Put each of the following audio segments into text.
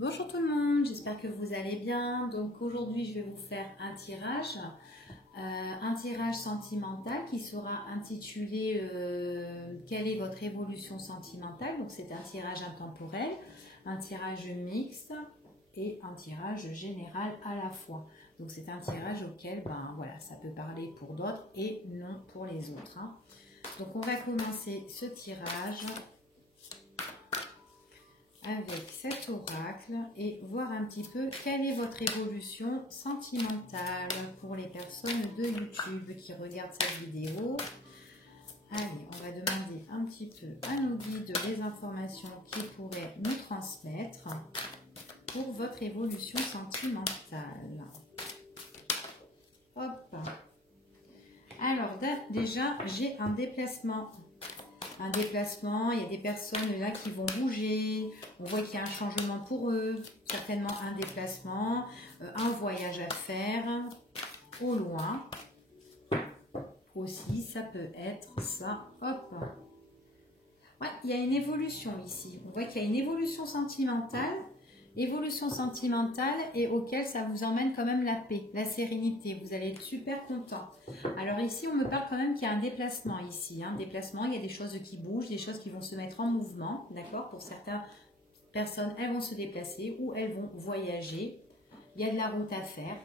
Bonjour tout le monde, j'espère que vous allez bien. Donc aujourd'hui je vais vous faire un tirage sentimental qui sera intitulé Quelle est votre évolution sentimentale? Donc c'est un tirage intemporel, un tirage mixte et un tirage général à la fois. Donc c'est un tirage auquel voilà, ça peut parler pour d'autres et non pour les autres. Donc on va commencer ce tirage avec cet oracle et voir un petit peu quelle est votre évolution sentimentale pour les personnes de YouTube qui regardent cette vidéo. Allez, on va demander un petit peu à nos guides les informations qu'ils pourraient nous transmettre pour votre évolution sentimentale. Hop. Alors déjà, j'ai un déplacement. Il y a des personnes là qui vont bouger, on voit qu'il y a un changement pour eux, certainement un déplacement, un voyage à faire au loin. Aussi, ça peut être ça, hop. Ouais, il y a une évolution ici, on voit qu'il y a une évolution sentimentale et auquel ça vous emmène quand même la paix, la sérénité, vous allez être super content. Alors ici on me parle quand même qu'il y a un déplacement ici, déplacement, il y a des choses qui bougent, des choses qui vont se mettre en mouvement, d'accord. Pour certaines personnes, elles vont se déplacer ou elles vont voyager, il y a de la route à faire.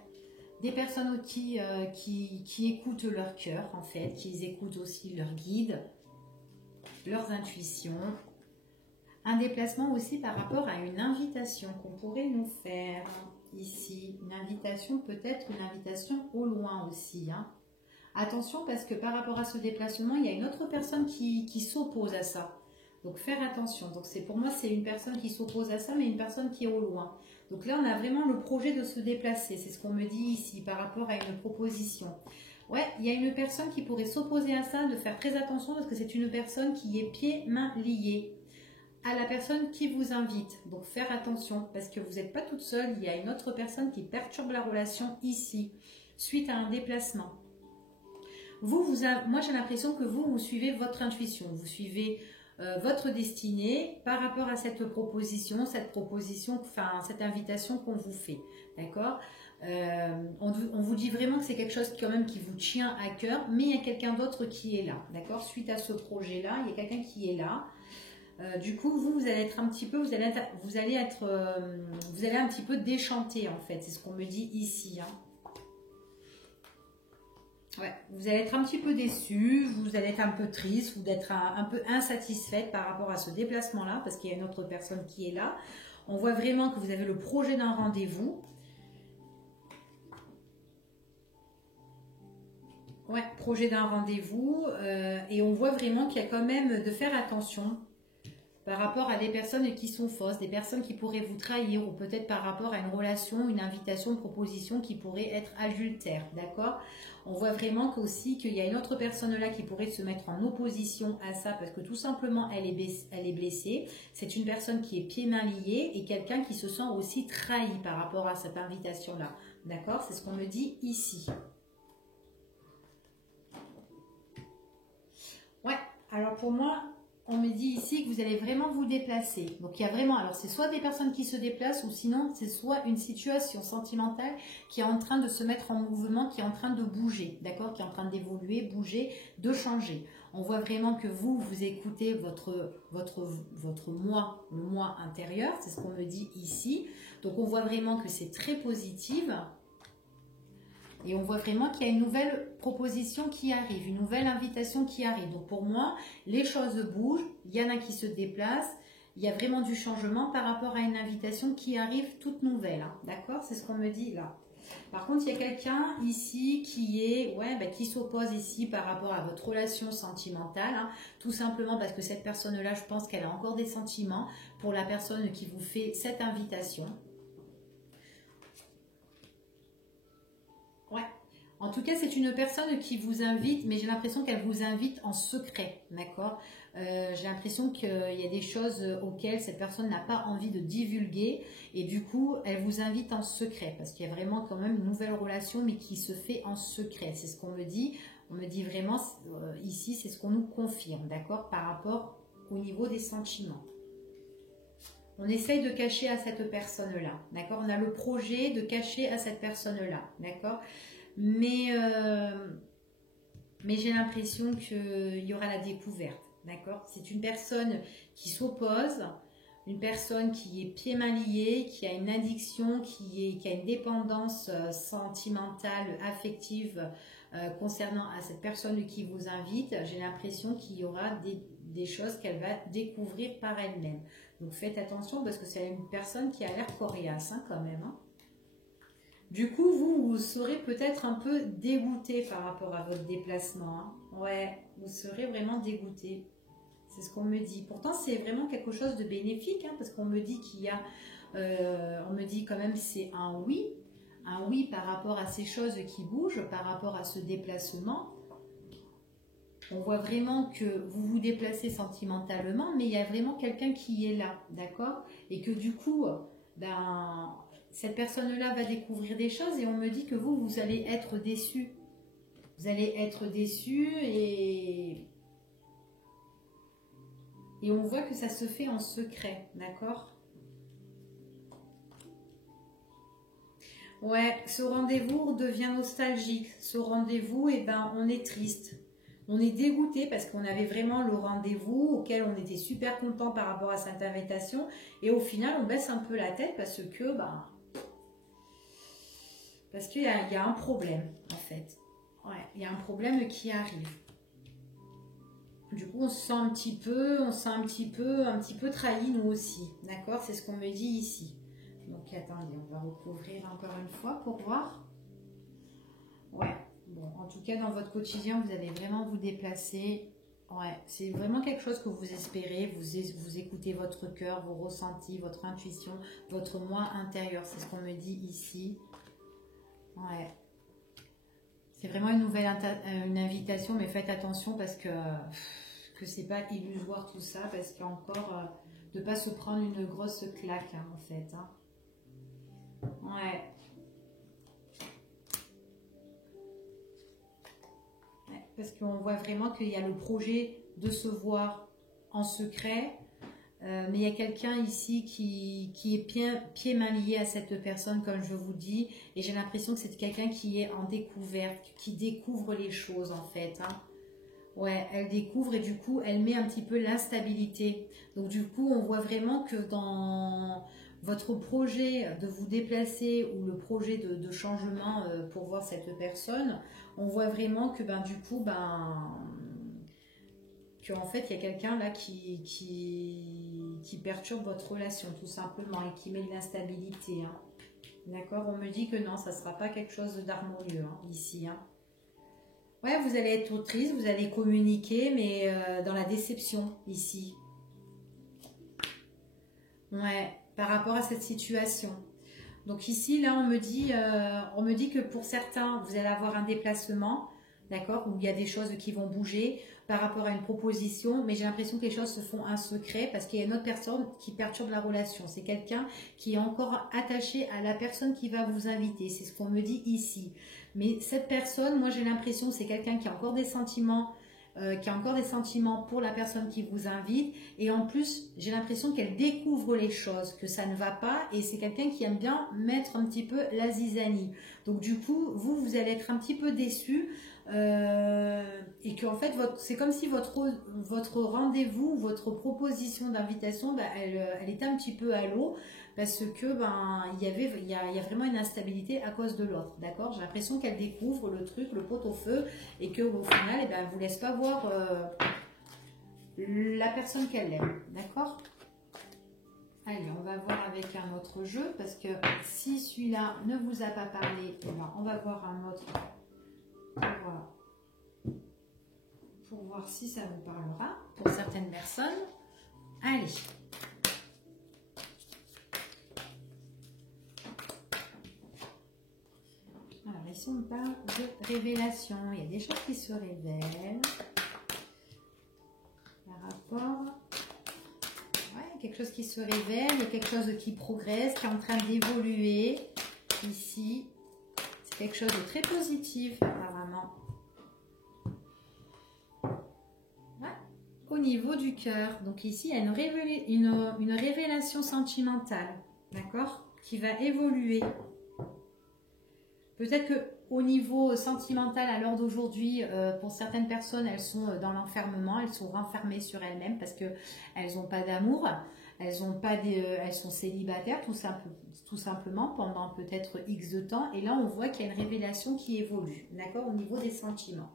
Des personnes qui écoutent leur cœur en fait, qui écoutent aussi leurs guides, leurs intuitions. Un déplacement aussi par rapport à une invitation qu'on pourrait nous faire ici. Une invitation, peut-être une invitation au loin aussi. Attention parce que par rapport à ce déplacement, il y a une autre personne qui s'oppose à ça. Donc faire attention. Donc pour moi, c'est une personne qui s'oppose à ça, mais une personne qui est au loin. Donc là, on a vraiment le projet de se déplacer. C'est ce qu'on me dit ici par rapport à une proposition. Ouais, il y a une personne qui pourrait s'opposer à ça, de faire très attention parce que c'est une personne qui est pieds, mains liés à la personne qui vous invite. Donc faire attention parce que vous n'êtes pas toute seule, il y a une autre personne qui perturbe la relation ici, suite à un déplacement. Moi j'ai l'impression que vous suivez votre intuition, vous suivez votre destinée par rapport à cette proposition, enfin cette invitation qu'on vous fait, d'accord. On vous dit vraiment que c'est quelque chose quand même qui vous tient à cœur, mais il y a quelqu'un d'autre qui est là, d'accord. Suite à ce projet-là, il y a quelqu'un qui est là. Du coup, vous allez être un petit peu, vous allez un petit peu déchanté en fait, c'est ce qu'on me dit ici. Ouais, vous allez être un petit peu déçu, vous allez être un peu triste, vous allez être un peu insatisfaite par rapport à ce déplacement-là, parce qu'il y a une autre personne qui est là. On voit vraiment que vous avez le projet d'un rendez-vous. Ouais, projet d'un rendez-vous, et on voit vraiment qu'il y a quand même de faire attention par rapport à des personnes qui sont fausses, des personnes qui pourraient vous trahir ou peut-être par rapport à une relation, une invitation, une proposition qui pourrait être adultère, d'accord. On voit vraiment qu'aussi qu'il y a une autre personne là qui pourrait se mettre en opposition à ça parce que tout simplement elle est blessée. C'est une personne qui est pieds-mains liés et quelqu'un qui se sent aussi trahi par rapport à cette invitation là, d'accord. C'est ce qu'on me dit ici. Ouais, alors pour moi, on me dit ici que vous allez vraiment vous déplacer. Donc il y a vraiment, alors c'est soit des personnes qui se déplacent ou sinon c'est soit une situation sentimentale qui est en train de se mettre en mouvement, qui est en train de bouger, d'accord, qui est en train d'évoluer, bouger, de changer. On voit vraiment que vous écoutez votre moi, le moi intérieur, c'est ce qu'on me dit ici. Donc on voit vraiment que c'est très positif. Et on voit vraiment qu'il y a une nouvelle proposition qui arrive, une nouvelle invitation qui arrive. Donc pour moi, les choses bougent, il y en a qui se déplacent, il y a vraiment du changement par rapport à une invitation qui arrive toute nouvelle. D'accord, c'est ce qu'on me dit là. Par contre, il y a quelqu'un ici qui s'oppose ici par rapport à votre relation sentimentale. Tout simplement parce que cette personne-là, je pense qu'elle a encore des sentiments pour la personne qui vous fait cette invitation. Ouais. En tout cas, c'est une personne qui vous invite, mais j'ai l'impression qu'elle vous invite en secret, d'accord. J'ai l'impression qu'il y a des choses auxquelles cette personne n'a pas envie de divulguer et du coup, elle vous invite en secret parce qu'il y a vraiment quand même une nouvelle relation, mais qui se fait en secret. C'est ce qu'on me dit. On me dit vraiment, ici, c'est ce qu'on nous confirme, d'accord, par rapport au niveau des sentiments. On essaye de cacher à cette personne-là, d'accord? On a le projet de cacher à cette personne-là, d'accord? Mais j'ai l'impression qu'il y aura la découverte, d'accord? C'est une personne qui s'oppose, une personne qui est pieds-mains liés, qui a une addiction, qui a une dépendance sentimentale, affective concernant à cette personne qui vous invite. J'ai l'impression qu'il y aura des choses qu'elle va découvrir par elle-même. Donc faites attention parce que c'est une personne qui a l'air coriace hein, quand même. Hein. Du coup, vous serez peut-être un peu dégoûté par rapport à votre déplacement. Hein. Ouais, vous serez vraiment dégoûté. C'est ce qu'on me dit. Pourtant, c'est vraiment quelque chose de bénéfique, hein, parce qu'on me dit qu'il y a, on me dit quand même c'est un oui par rapport à ces choses qui bougent, par rapport à ce déplacement. On voit vraiment que vous vous déplacez sentimentalement, mais il y a vraiment quelqu'un qui est là, d'accord? Et que du coup, ben, cette personne-là va découvrir des choses et on me dit que vous allez être déçu. Vous allez être déçu et on voit que ça se fait en secret, d'accord? Ouais, ce rendez-vous devient nostalgique. Ce rendez-vous, eh ben, on est triste. On est dégoûté parce qu'on avait vraiment le rendez-vous auquel on était super content par rapport à cette invitation. Et au final, on baisse un peu la tête parce que, ben, parce qu'il y a un problème, en fait. Ouais, il y a un problème qui arrive. Du coup, on se sent un petit peu trahi nous aussi, d'accord? C'est ce qu'on me dit ici. Donc, attendez, on va recouvrir encore une fois pour voir. Ouais, bon, en tout cas, dans votre quotidien, vous allez vraiment vous déplacer. Ouais, c'est vraiment quelque chose que vous espérez. Vous écoutez votre cœur, vos ressentis, votre intuition, votre moi intérieur. C'est ce qu'on me dit ici. Ouais. C'est vraiment une invitation, mais faites attention parce que c'est pas illusoire tout ça, parce qu'il y a encore de pas se prendre une grosse claque hein, en fait. Hein. Ouais. Ouais. Parce qu'on voit vraiment qu'il y a le projet de se voir en secret, mais il y a quelqu'un ici qui est pieds-mains liés à cette personne, comme je vous dis, et j'ai l'impression que c'est quelqu'un qui est en découverte, qui découvre les choses en fait. Hein. Ouais, elle découvre et du coup, elle met un petit peu l'instabilité. Donc du coup, on voit vraiment que dans votre projet de vous déplacer ou le projet de changement pour voir cette personne, on voit vraiment que ben du coup, qu'en fait, il y a quelqu'un là qui perturbe votre relation tout simplement et qui met de l'instabilité. Hein. D'accord? On me dit que non, ça ne sera pas quelque chose d'harmonieux hein, ici. Hein. Ouais, vous allez être triste, vous allez communiquer, mais dans la déception, ici. Ouais, par rapport à cette situation. Donc ici, là, on me dit que pour certains, vous allez avoir un déplacement, d'accord, où il y a des choses qui vont bouger par rapport à une proposition, mais j'ai l'impression que les choses se font un secret parce qu'il y a une autre personne qui perturbe la relation. C'est quelqu'un qui est encore attaché à la personne qui va vous inviter. C'est ce qu'on me dit ici. Mais cette personne, moi j'ai l'impression que c'est quelqu'un qui a encore des sentiments, pour la personne qui vous invite. Et en plus, j'ai l'impression qu'elle découvre les choses, que ça ne va pas. Et c'est quelqu'un qui aime bien mettre un petit peu la zizanie. Donc du coup, vous allez être un petit peu déçu. Et que en fait, c'est comme si votre rendez-vous, votre proposition d'invitation, elle était un petit peu à l'eau. Parce que il y a vraiment une instabilité à cause de l'autre, d'accord? J'ai l'impression qu'elle découvre le truc, le pot-au-feu, et qu'au final, elle ne vous laisse pas voir la personne qu'elle aime, d'accord? Allez, on va voir avec un autre jeu, parce que si celui-là ne vous a pas parlé, on va voir un autre pour voir si ça vous parlera pour certaines personnes. Allez. Alors ici on parle de révélation. Il y a des choses qui se révèlent par rapport, ouais, quelque chose qui se révèle, il y a quelque chose qui progresse, qui est en train d'évoluer ici. C'est quelque chose de très positif apparemment. Ouais. au niveau du cœur. Donc ici, il y a une révélation sentimentale, d'accord, qui va évoluer. Peut-être que au niveau sentimental, à l'heure d'aujourd'hui, pour certaines personnes, elles sont dans l'enfermement, elles sont renfermées sur elles-mêmes parce qu'elles n'ont pas d'amour, elles sont célibataires tout simplement pendant peut-être X de temps. Et là, on voit qu'il y a une révélation qui évolue, d'accord, au niveau des sentiments.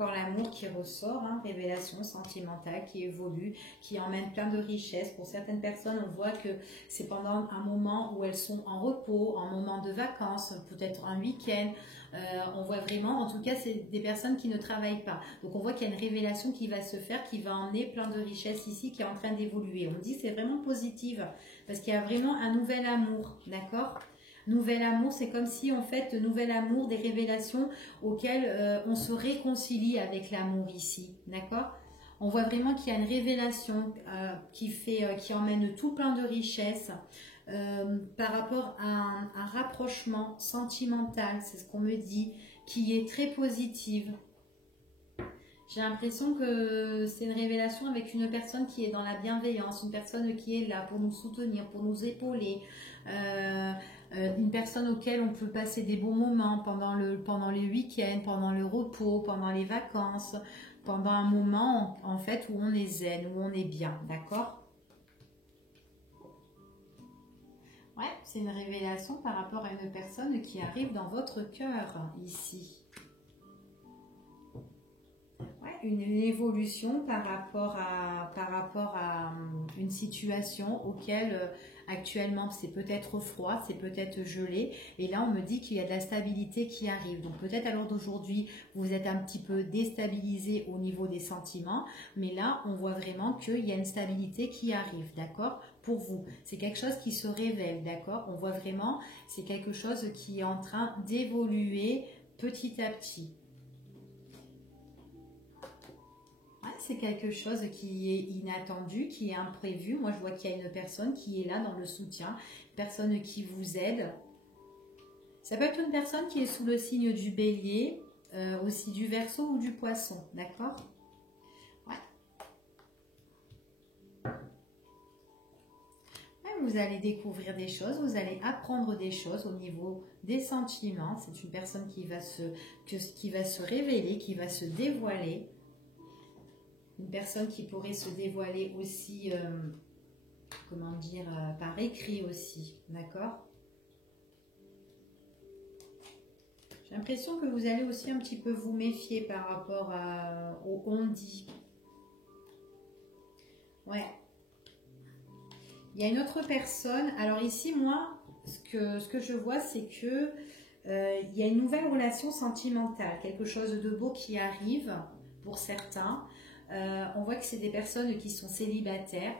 Encore l'amour qui ressort, hein, révélation sentimentale qui évolue, qui emmène plein de richesses. Pour certaines personnes, on voit que c'est pendant un moment où elles sont en repos, en moment de vacances, peut-être un week-end. On voit vraiment, en tout cas, c'est des personnes qui ne travaillent pas. Donc on voit qu'il y a une révélation qui va se faire, qui va emmener plein de richesses ici, qui est en train d'évoluer. On dit que c'est vraiment positif, parce qu'il y a vraiment un nouvel amour, d'accord ? Nouvel amour, c'est comme si en fait, nouvel amour, des révélations auxquelles on se réconcilie avec l'amour ici, d'accord? On voit vraiment qu'il y a une révélation qui emmène tout plein de richesses par rapport à un rapprochement sentimental, c'est ce qu'on me dit, qui est très positive. J'ai l'impression que c'est une révélation avec une personne qui est dans la bienveillance, une personne qui est là pour nous soutenir, pour nous épauler, une personne auquel on peut passer des bons moments pendant les week-ends, pendant le repos, pendant les vacances, pendant un moment en fait où on est zen, où on est bien, d'accord? Ouais, c'est une révélation par rapport à une personne qui arrive dans votre cœur ici. Une évolution par rapport à une situation auquel actuellement c'est peut-être froid, c'est peut-être gelé, et là on me dit qu'il y a de la stabilité qui arrive. Donc peut-être à l'heure d'aujourd'hui vous êtes un petit peu déstabilisé au niveau des sentiments, mais là on voit vraiment qu'il y a une stabilité qui arrive, d'accord, pour vous. C'est quelque chose qui se révèle, d'accord, on voit vraiment, c'est quelque chose qui est en train d'évoluer petit à petit. C'est quelque chose qui est inattendu, qui est imprévu. Moi, je vois qu'il y a une personne qui est là dans le soutien, une personne qui vous aide. Ça peut être une personne qui est sous le signe du bélier, aussi du verseau ou du poisson, d'accord? Vous allez découvrir des choses, vous allez apprendre des choses au niveau des sentiments. C'est une personne qui va se révéler, qui va se dévoiler. Une personne qui pourrait se dévoiler aussi, comment dire, par écrit aussi, d'accord? J'ai l'impression que vous allez aussi un petit peu vous méfier par rapport au on-dit. Ouais. Il y a une autre personne, alors ici, moi, ce que je vois, c'est que il y a une nouvelle relation sentimentale, quelque chose de beau qui arrive pour certains. On voit que c'est des personnes qui sont célibataires,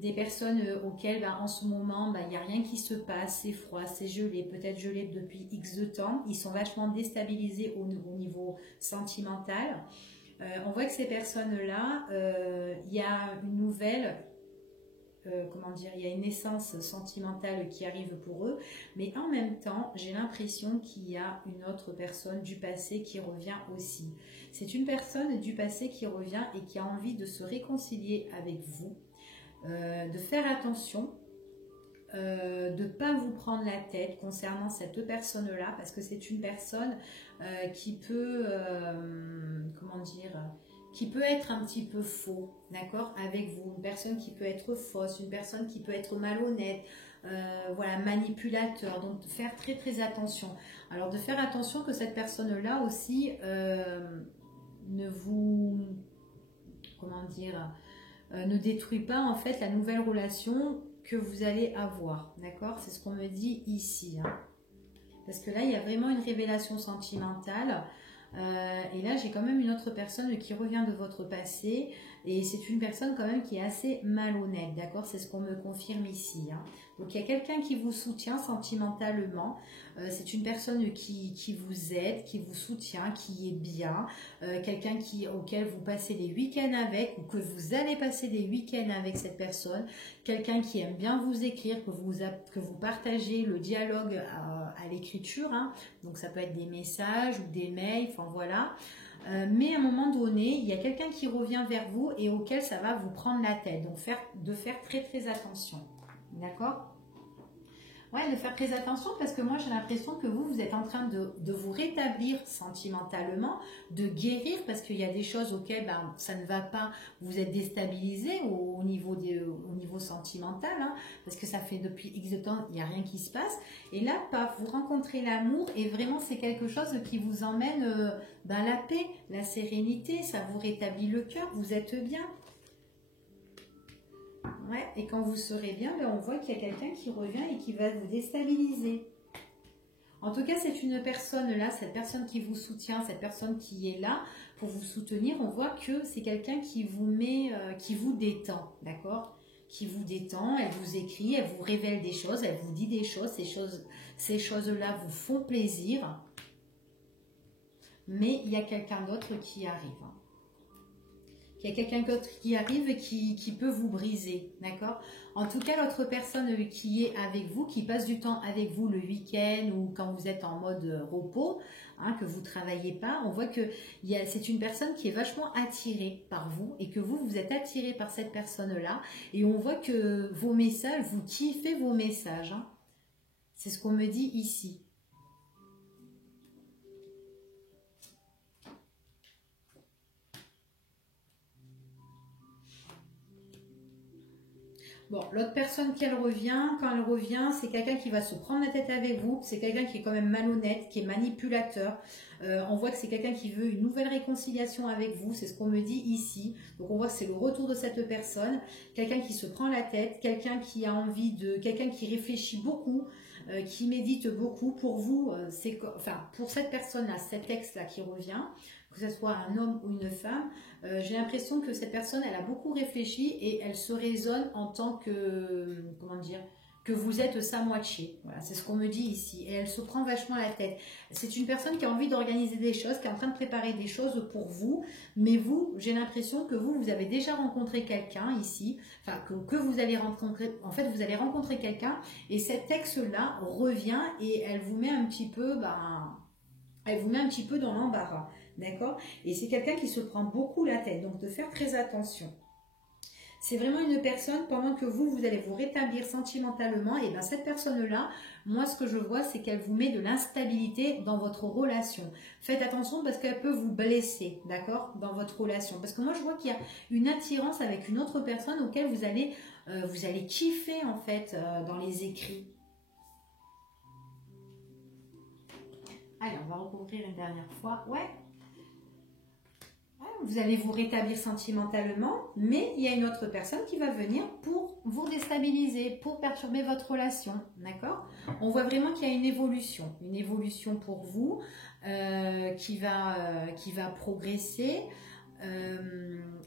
des personnes auxquelles en ce moment il n'y a rien qui se passe, c'est froid, c'est gelé, peut-être gelé depuis X de temps, ils sont vachement déstabilisés au niveau sentimental. On voit que ces personnes-là, il y a une nouvelle, comment dire, il y a une naissance sentimentale qui arrive pour eux, mais en même temps, j'ai l'impression qu'il y a une autre personne du passé qui revient aussi. C'est une personne du passé qui revient et qui a envie de se réconcilier avec vous, de faire attention, de ne pas vous prendre la tête concernant cette personne-là, parce que c'est une personne qui peut, comment dire, qui peut être un petit peu faux, d'accord, avec vous, une personne qui peut être fausse, une personne qui peut être malhonnête, voilà, manipulateur, donc de faire très très attention. Alors de faire attention que cette personne-là aussi ne vous, comment dire, ne détruit pas en fait la nouvelle relation que vous allez avoir, d'accord, c'est ce qu'on me dit ici, hein. Parce que là il y a vraiment une révélation sentimentale. Et là, j'ai quand même une autre personne qui revient de votre passé, Et c'est une personne quand même qui est assez malhonnête, d'accord? C'est ce qu'on me confirme ici, hein. Donc il y a quelqu'un qui vous soutient sentimentalement. C'est une personne qui vous aide, qui vous soutient, qui est bien. Quelqu'un auquel vous passez des week-ends avec, ou que vous allez passer des week-ends avec cette personne. Quelqu'un qui aime bien vous écrire, que vous partagez le dialogue à l'écriture, hein. Donc ça peut être des messages ou des mails, enfin voilà. Mais à un moment donné, il y a quelqu'un qui revient vers vous et auquel ça va vous prendre la tête. Donc de faire très très attention. D'accord? Ouais, de faire très attention parce que moi j'ai l'impression que vous êtes en train de vous rétablir sentimentalement, de guérir parce qu'il y a des choses auxquelles ça ne va pas, vous êtes déstabilisé au niveau sentimental, hein, parce que ça fait depuis X de temps, il n'y a rien qui se passe. Et là, paf, vous rencontrez l'amour et vraiment c'est quelque chose qui vous emmène dans la paix, la sérénité, ça vous rétablit le cœur, vous êtes bien. Ouais, et quand vous serez bien, on voit qu'il y a quelqu'un qui revient et qui va vous déstabiliser. En tout cas, c'est une personne là, cette personne qui vous soutient, cette personne qui est là pour vous soutenir. On voit que c'est quelqu'un qui vous met, qui vous détend, d'accord? Qui vous détend, elle vous écrit, elle vous révèle des choses, elle vous dit des choses, ces choses-là vous font plaisir. Mais il y a quelqu'un d'autre qui arrive. Il y a quelqu'un d'autre qui arrive et qui peut vous briser, d'accord? En tout cas, l'autre personne qui est avec vous, qui passe du temps avec vous le week-end ou quand vous êtes en mode repos, hein, que vous ne travaillez pas, on voit que c'est une personne qui est vachement attirée par vous et que vous êtes attiré par cette personne-là. Et on voit que vos messages, vous kiffez vos messages, hein. C'est ce qu'on me dit ici. Bon, l'autre personne quand elle revient, c'est quelqu'un qui va se prendre la tête avec vous, c'est quelqu'un qui est quand même malhonnête, qui est manipulateur. On voit que c'est quelqu'un qui veut une nouvelle réconciliation avec vous, c'est ce qu'on me dit ici. Donc on voit que c'est le retour de cette personne, quelqu'un qui se prend la tête, quelqu'un qui a envie quelqu'un qui réfléchit beaucoup, qui médite beaucoup. Pour vous, pour cette personne-là, cet ex-là qui revient, que ce soit un homme ou une femme, j'ai l'impression que cette personne, elle a beaucoup réfléchi et elle se raisonne en tant que, comment dire, que vous êtes sa moitié. Voilà, c'est ce qu'on me dit ici. Et elle se prend vachement la tête. C'est une personne qui a envie d'organiser des choses, qui est en train de préparer des choses pour vous. Mais vous, j'ai l'impression que vous avez déjà rencontré quelqu'un ici. Enfin, que vous allez rencontrer. En fait, vous allez rencontrer quelqu'un et cet ex-là revient et elle vous met un petit peu, dans l'embarras. D'accord? Et c'est quelqu'un qui se prend beaucoup la tête, donc de faire très attention. C'est vraiment une personne, pendant que vous allez vous rétablir sentimentalement, et bien cette personne-là, moi ce que je vois, c'est qu'elle vous met de l'instabilité dans votre relation. Faites attention parce qu'elle peut vous blesser, d'accord? Dans votre relation. Parce que moi je vois qu'il y a une attirance avec une autre personne auquel vous allez kiffer en fait dans les écrits. Allez, on va recouvrir une dernière fois. Ouais. Vous allez vous rétablir sentimentalement, mais il y a une autre personne qui va venir pour vous déstabiliser, pour perturber votre relation, d'accord? On voit vraiment qu'il y a une évolution pour vous qui va progresser.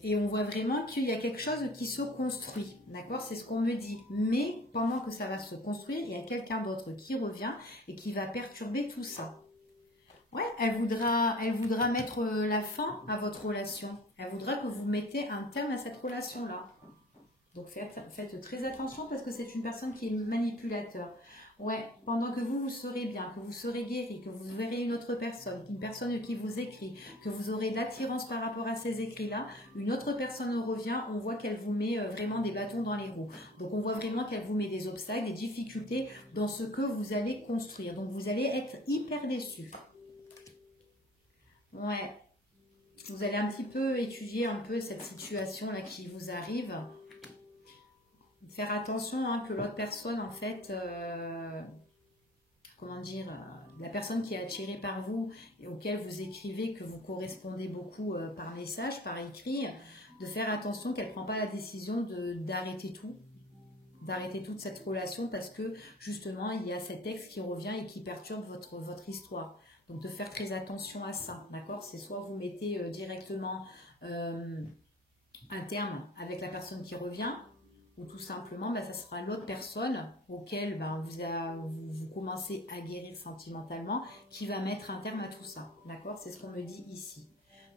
Et on voit vraiment qu'il y a quelque chose qui se construit, d'accord? C'est ce qu'on me dit. Mais pendant que ça va se construire, il y a quelqu'un d'autre qui revient et qui va perturber tout ça. Ouais, elle voudra mettre la fin à votre relation. Elle voudra que vous mettez un terme à cette relation-là. Donc faites très attention parce que c'est une personne qui est manipulateur. Ouais, pendant que vous serez bien, que vous serez guéri, que vous verrez une autre personne, une personne qui vous écrit, que vous aurez de l'attirance par rapport à ces écrits-là, une autre personne revient, on voit qu'elle vous met vraiment des bâtons dans les roues. Donc on voit vraiment qu'elle vous met des obstacles, des difficultés dans ce que vous allez construire. Donc vous allez être hyper déçus. Ouais, vous allez un petit peu étudier un peu cette situation-là qui vous arrive. Faire attention que l'autre personne, en fait, la personne qui est attirée par vous et auquel vous écrivez que vous correspondez beaucoup par message, par écrit, de faire attention qu'elle ne prend pas la décision d'arrêter toute cette relation parce que justement, il y a cet ex qui revient et qui perturbe votre histoire. Donc de faire très attention à ça, d'accord? C'est soit vous mettez directement un terme avec la personne qui revient, ou tout simplement, ça sera l'autre personne auquel vous commencez à guérir sentimentalement qui va mettre un terme à tout ça. D'accord? C'est ce qu'on me dit ici.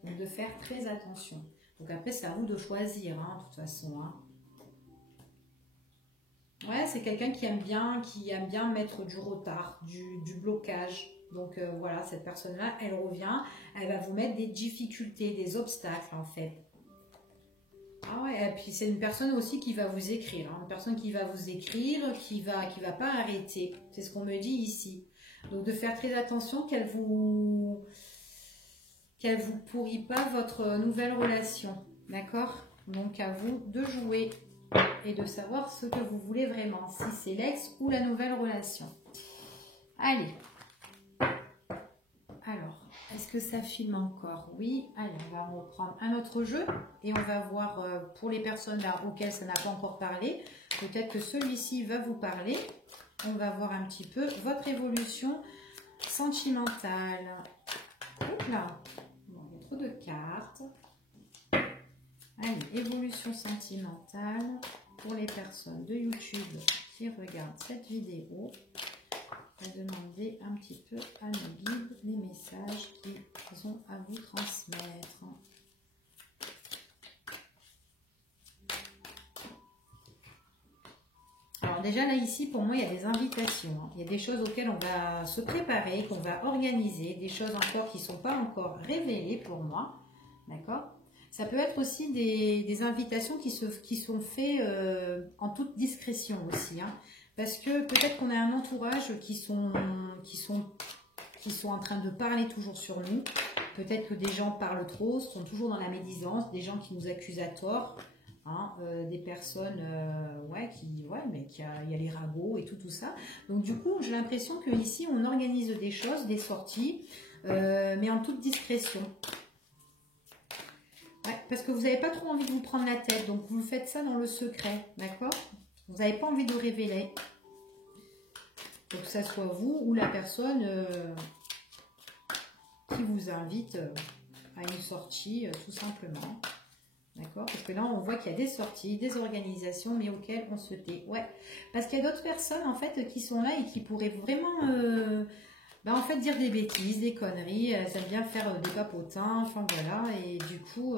Donc, de faire très attention. Donc, après, c'est à vous de choisir, hein, de toute façon. Hein. Ouais, c'est quelqu'un qui aime bien mettre du retard, du blocage. Donc, voilà, cette personne-là, elle revient, elle va vous mettre des difficultés, des obstacles, en fait. Ah ouais, et puis c'est une personne aussi qui va vous écrire, hein, une personne qui va vous écrire, qui va pas arrêter. C'est ce qu'on me dit ici. Donc de faire très attention qu'elle vous pourrit pas votre nouvelle relation, d'accord? Donc à vous de jouer et de savoir ce que vous voulez vraiment, si c'est l'ex ou la nouvelle relation. Allez. Alors. Est-ce que ça filme encore? Oui. Allez, on va reprendre un autre jeu et on va voir pour les personnes là auxquelles ça n'a pas encore parlé. Peut-être que celui-ci va vous parler. On va voir un petit peu votre évolution sentimentale. Hop là. Bon, il y a trop de cartes. Allez, évolution sentimentale pour les personnes de YouTube qui regardent cette vidéo. On va demander un petit peu à nos guides les messages qu'ils ont à vous transmettre. Alors déjà là ici pour moi il y a des invitations, hein. Il y a des choses auxquelles on va se préparer, qu'on va organiser, des choses encore qui ne sont pas encore révélées pour moi, d'accord? Ça peut être aussi des invitations qui sont faites en toute discrétion aussi, hein. Parce que peut-être qu'on a un entourage qui sont en train de parler toujours sur nous. Peut-être que des gens parlent trop, sont toujours dans la médisance, des gens qui nous accusent à tort, hein, des personnes, il y a les ragots et tout ça. Donc du coup, j'ai l'impression qu'ici, on organise des choses, des sorties, mais en toute discrétion. Ouais, parce que vous n'avez pas trop envie de vous prendre la tête, donc vous faites ça dans le secret, d'accord? Vous n'avez pas envie de révéler. Donc que ça soit vous ou la personne qui vous invite à une sortie, tout simplement. D'accord? Parce que là, on voit qu'il y a des sorties, des organisations, mais auxquelles on se tait. Ouais, parce qu'il y a d'autres personnes, en fait, qui sont là et qui pourraient vraiment, en fait, dire des bêtises, des conneries. Elles aiment bien faire des papotins, enfin, voilà. Et du coup,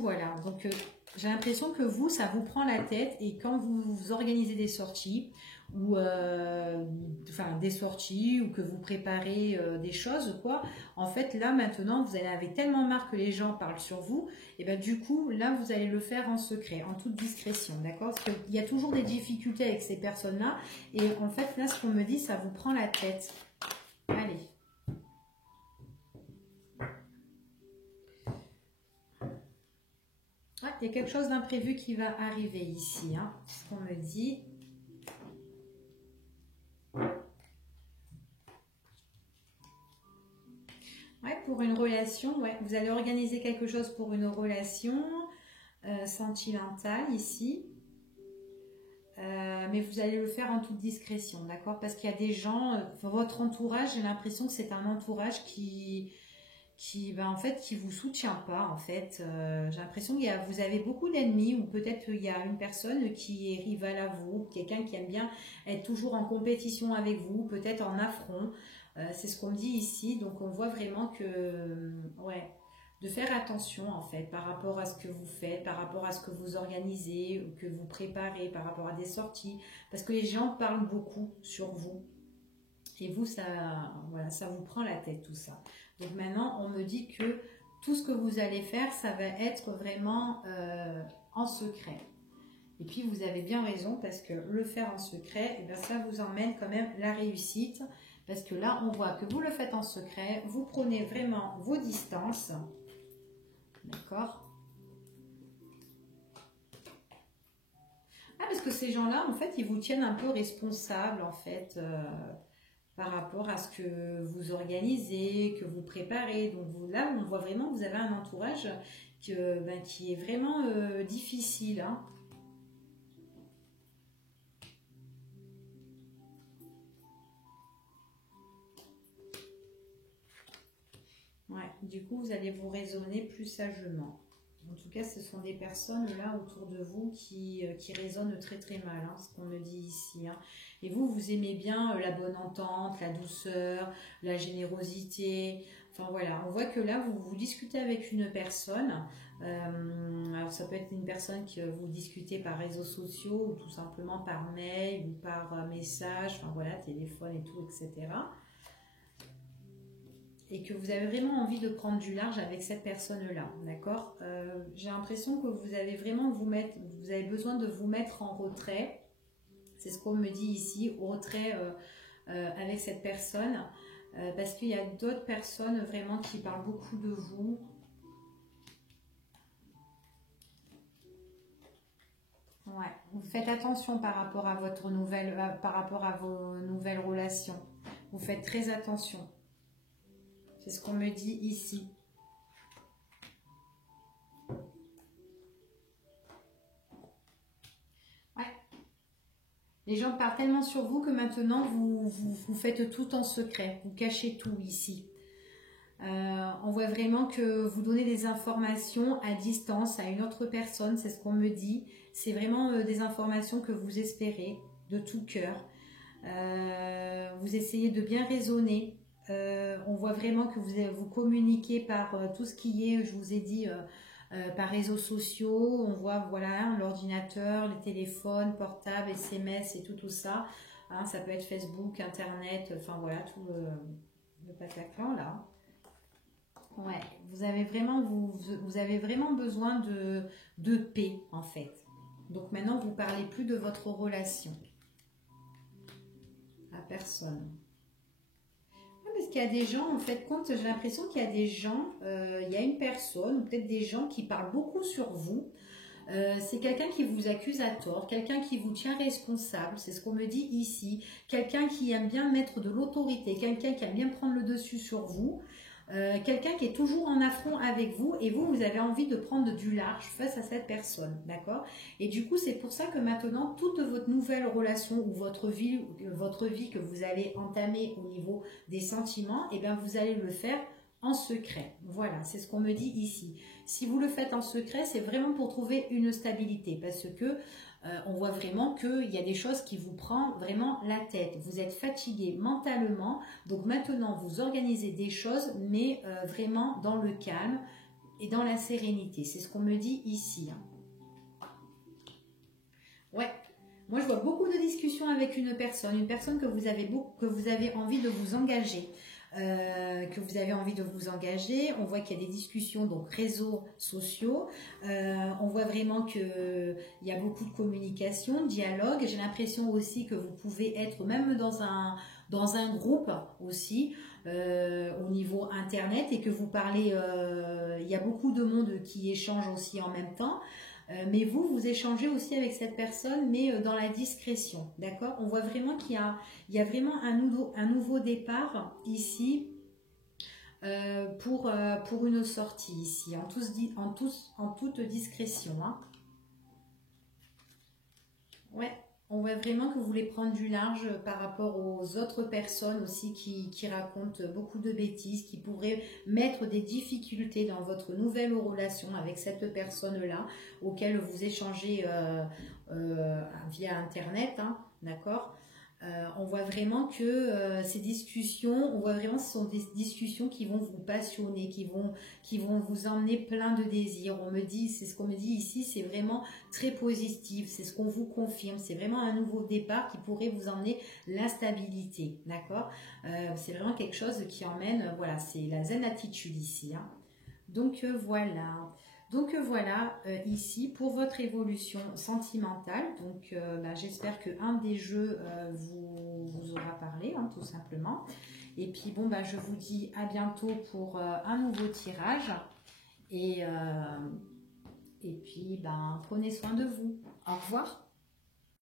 voilà. Donc, j'ai l'impression que vous, ça vous prend la tête. Et quand vous organisez des sorties, ou des sorties, ou que vous préparez des choses, quoi, en fait, là, maintenant, vous allez avec tellement marre que les gens parlent sur vous, et bien du coup, là, vous allez le faire en secret, en toute discrétion, d'accord? Parce qu'il y a toujours des difficultés avec ces personnes-là, et en fait, là, ce qu'on me dit, ça vous prend la tête. Allez. Ah, il y a quelque chose d'imprévu qui va arriver ici, hein, c'est ce qu'on me dit. Ouais, pour une relation, ouais, vous allez organiser quelque chose pour une relation sentimentale ici. Mais vous allez le faire en toute discrétion, d'accord? Parce qu'il y a des gens, votre entourage, j'ai l'impression que c'est un entourage qui en fait, qui vous soutient pas, en fait. J'ai l'impression que vous avez beaucoup d'ennemis, ou peut-être qu'il y a une personne qui est rivale à vous, quelqu'un qui aime bien être toujours en compétition avec vous, peut-être en affront. C'est ce qu'on me dit ici, donc on voit vraiment que, ouais, de faire attention en fait par rapport à ce que vous faites, par rapport à ce que vous organisez ou que vous préparez, par rapport à des sorties, parce que les gens parlent beaucoup sur vous et vous, ça, voilà, ça vous prend la tête tout ça. Donc maintenant, on me dit que tout ce que vous allez faire, ça va être vraiment en secret. Et puis vous avez bien raison, parce que le faire en secret, eh bien, ça vous emmène quand même la réussite. Parce que là, on voit que vous le faites en secret, vous prenez vraiment vos distances. D'accord? Ah, parce que ces gens-là, en fait, ils vous tiennent un peu responsable, en fait, par rapport à ce que vous organisez, que vous préparez. Donc vous, là, on voit vraiment que vous avez un entourage qui est vraiment difficile, hein. Ouais, du coup, vous allez vous raisonner plus sagement. En tout cas, ce sont des personnes là autour de vous qui résonnent très très mal, hein, ce qu'on me dit ici. Hein. Et vous, vous aimez bien la bonne entente, la douceur, la générosité. Enfin voilà, on voit que là, vous discutez avec une personne. Alors ça peut être une personne que vous discutez par réseaux sociaux ou tout simplement par mail ou par message, enfin voilà, téléphone et tout, etc. Et que vous avez vraiment envie de prendre du large avec cette personne-là, d'accord. J'ai l'impression que vous avez vraiment vous avez besoin de vous mettre en retrait. C'est ce qu'on me dit ici, au retrait avec cette personne, parce qu'il y a d'autres personnes vraiment qui parlent beaucoup de vous. Ouais, vous faites attention par rapport à votre par rapport à vos nouvelles relations. Vous faites très attention. C'est ce qu'on me dit ici. Ouais. Les gens parlent tellement sur vous que maintenant vous faites tout en secret. Vous cachez tout ici. On voit vraiment que vous donnez des informations à distance à une autre personne. C'est ce qu'on me dit. C'est vraiment des informations que vous espérez de tout cœur. Vous essayez de bien raisonner. On voit vraiment que vous communiquez par tout ce qui est, je vous ai dit, par réseaux sociaux. On voit voilà l'ordinateur, les téléphones, portables, SMS et tout ça. Hein, ça peut être Facebook, Internet, enfin voilà, tout le Bataclan là. Ouais, vous avez vraiment besoin de paix en fait. Donc maintenant, vous parlez plus de votre relation à personne. Parce qu'il y a des gens, en fait, quand j'ai l'impression qu'il y a des gens, il y a une personne, peut-être des gens qui parlent beaucoup sur vous. C'est quelqu'un qui vous accuse à tort, quelqu'un qui vous tient responsable, c'est ce qu'on me dit ici. Quelqu'un qui aime bien mettre de l'autorité, quelqu'un qui aime bien prendre le dessus sur vous. Quelqu'un qui est toujours en affront avec vous et vous avez envie de prendre du large face à cette personne, d'accord. Et du coup, c'est pour ça que maintenant, toute votre nouvelle relation ou votre vie que vous allez entamer au niveau des sentiments, et bien vous allez le faire en secret. Voilà, c'est ce qu'on me dit ici. Si vous le faites en secret, c'est vraiment pour trouver une stabilité parce que on voit vraiment qu'il y a des choses qui vous prennent vraiment la tête. Vous êtes fatigué mentalement. Donc maintenant, vous organisez des choses, mais vraiment dans le calme et dans la sérénité. C'est ce qu'on me dit ici. Ouais. Moi, je vois beaucoup de discussions avec une personne que vous avez envie de vous engager. On voit qu'il y a des discussions, donc réseaux sociaux. On voit vraiment qu'il y a beaucoup de communication, dialogue. J'ai l'impression aussi que vous pouvez être même dans un groupe aussi, au niveau internet, et que vous parlez, il y a beaucoup de monde qui échange aussi en même temps. Mais vous échangez aussi avec cette personne, mais dans la discrétion, d'accord. On voit vraiment qu'il y a vraiment un nouveau départ ici pour une sortie ici, en toute discrétion. Hein. Ouais. On voit vraiment que vous voulez prendre du large par rapport aux autres personnes aussi qui racontent beaucoup de bêtises, qui pourraient mettre des difficultés dans votre nouvelle relation avec cette personne-là, auquel vous échangez via Internet, hein, d'accord. On voit vraiment que ces discussions, ce sont des discussions qui vont vous passionner, qui vont vous emmener plein de désirs. C'est ce qu'on me dit ici, c'est vraiment très positif, c'est ce qu'on vous confirme, c'est vraiment un nouveau départ qui pourrait vous emmener la stabilité, d'accord. C'est vraiment quelque chose qui emmène, voilà, c'est la zen attitude ici. Hein. Donc voilà. Donc voilà, ici, pour votre évolution sentimentale, donc j'espère qu'un des jeux vous aura parlé, hein, tout simplement. Et puis bon, je vous dis à bientôt pour un nouveau tirage. Et puis, prenez soin de vous. Au revoir.